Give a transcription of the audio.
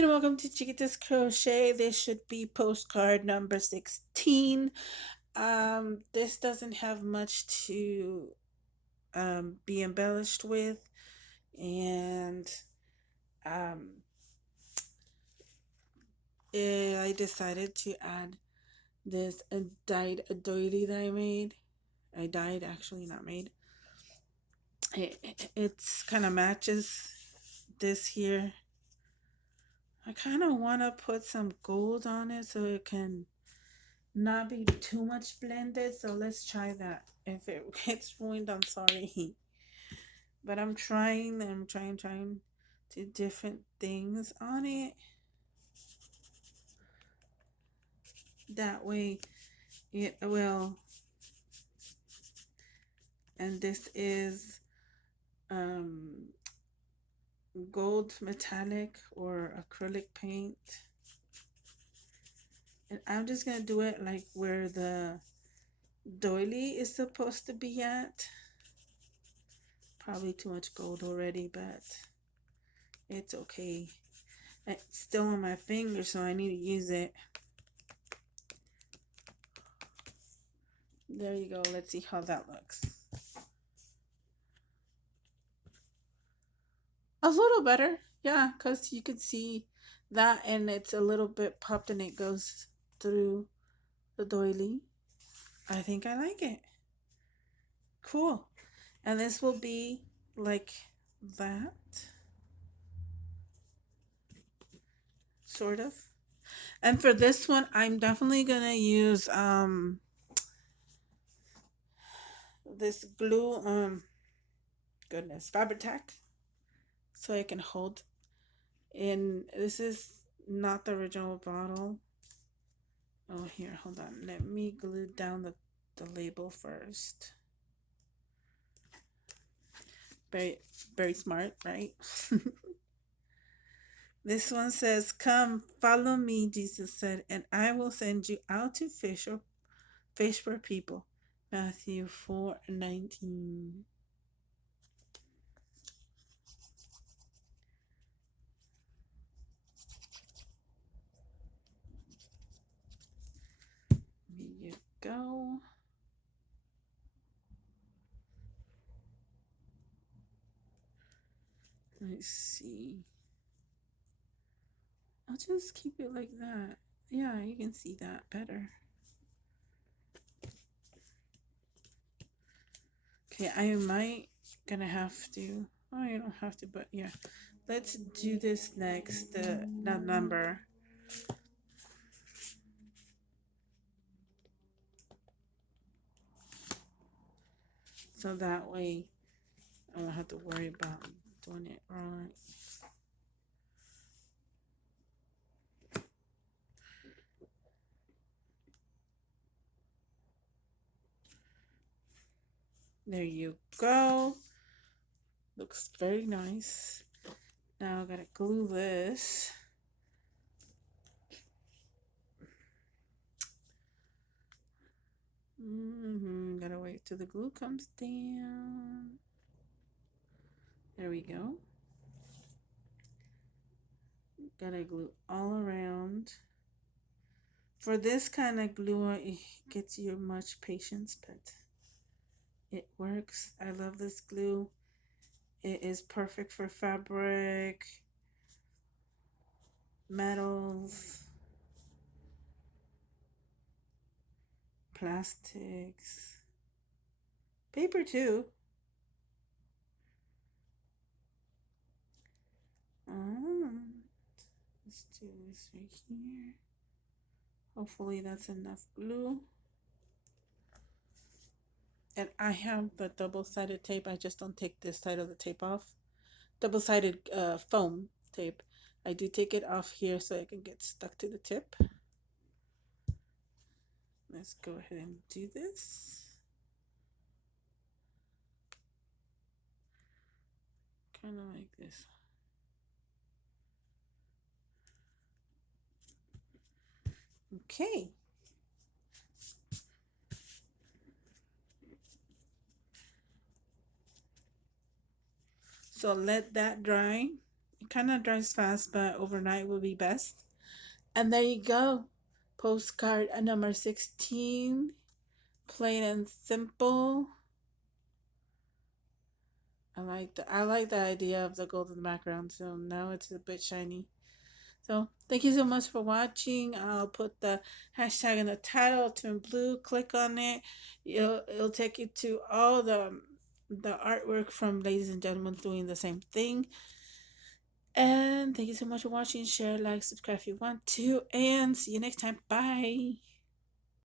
and welcome to Chiquitas Crochet. This should be postcard number 16. This doesn't have much to be embellished with, and um, I decided to add this a dyed a doily that I made. I dyed, actually, not made. It's kind of matches this here. I kind of want to put some gold on it so it can not be too much blended. So let's try that. If it gets ruined, I'm sorry. But I'm trying to different things on it. That way it will. And this is um, gold metallic or acrylic paint. And I'm just going to do it like where the doily is supposed to be at. Probably too much gold already, but it's okay. It's still on my finger, so I need to use it. There you go. Let's see how that looks. A little better. Yeah, because you could see that and it's a little bit popped and it goes through the doily. I think I like it. Cool. And this will be like that, sort of. And for this one, I'm definitely going to use this glue, goodness, Fabri-Tac, so I can hold. And this is not the original bottle. Oh, here, hold on. Let me glue down the label first. Very, very smart, right? This one says, "Come, follow me," Jesus said, "and I will send you out to fish for people." Matthew 4:19. Here you go. Let's see. I'll just keep it like that. Yeah, you can see that better. Okay, I might gonna have to. Oh, you don't have to, but yeah. Let's do this next. The number. So that way I don't have to worry about doing it wrong. There you go. Looks very nice. Now I gotta glue this. Gotta wait till the glue comes down. There we go. Gotta glue all around. For this kind of glue, it gets you much patience, but it works. I love this glue. It is perfect for fabric, metals, plastics, paper too. Um, let's do this right here. Hopefully that's enough glue. And I have the double-sided tape. I just don't take this side of the tape off. Double-sided foam tape. I do take it off here so it can get stuck to the tip. Let's go ahead and do this. Kind of like this. Okay. So let that dry. kind of dries fast, but overnight would be best. And there you go. Postcard number 16. Plain and simple. I like the idea of the golden background, so now it's a bit shiny. So thank you so much for watching. I'll put the hashtag in the title, Ultimate Blue. Click on it. It'll take you to all the artwork from ladies and gentlemen doing the same thing. And thank you so much for watching. Share, like, subscribe if you want to. And see you next time. Bye.